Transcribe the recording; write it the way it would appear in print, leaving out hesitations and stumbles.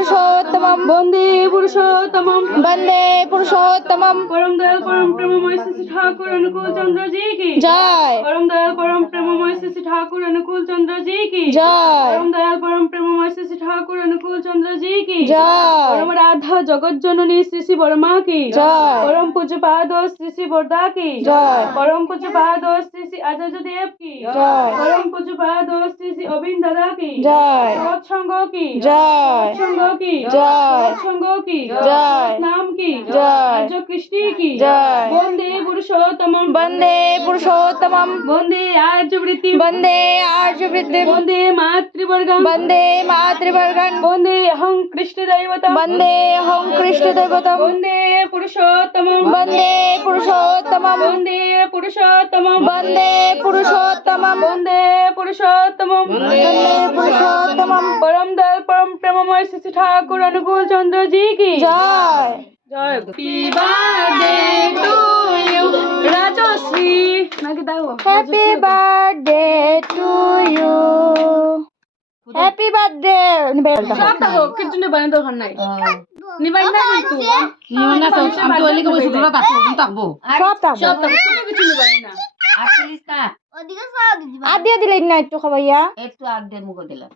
পুরুষোত্তমম বন্দে পুরুষোত্তমম বন্দে পুরুষোত্তমম परम दयाल परम प्रेममय श्री ठाकुर अनुकूल चंद्र जी की জয় परम दयाल परम प्रेममय श्री ठाकुर अनुकूल चंद्र जी की জয় परम दयाल परम प्रेममय श्री ठाकुर अनुकूल चंद्र जी की জয় परम राधा जगत जननी श्री श्री वर्मा की जय। परम पूज्य पाद श्री श्री बोरदा की जय। परम पूज्य पाद श्री श्री आचार्य देव की जय। परम पूज्य पाद श्री श्री अरविंद दादा की जय। सत्संग की जय। सत्संग की जय। सत्संग की जय। नाम की जय। जो कृष्ण की जय। वंदे पुरुषोत्तमम वंदे पुरुषोत्तमम वंदे आर्यवृत्तिम वंदे आर्यवृत्तिम वंदे मातृवर्गम वंदे मातृवर्गं वंदे अहं कृष्णदैवतम वंदे अहं कृष्णदैवतम वंदे पुरुषोत्तमम वंदे पुरुषोत्तमम वंदे पुरुषोत्तमम वंदे पुरुषोत्तमम वंदे पुरुषोत्तमम वंदे पुरुषोत्तमम परम दयाल परम प्रेममय श्री ठाकुर अनुकूल चंद्र जी की जय जय happy birthday to you Rajashree नाকি দাও happy birthday to you happy birthday সব দাও কিছু নেই বানাতে দরকার নাই নিবাই না কিন্তু নিও না তো আমি তো ওইলিকে বসে দূরে থাকবো সব থাকবে সব দাও কোনো কিছু নিবাই না আর প্লিজ না আর দিয়ে দিলেন না একটু খাবাইয়া একটু আগ দিয়ে মুখে দিলাম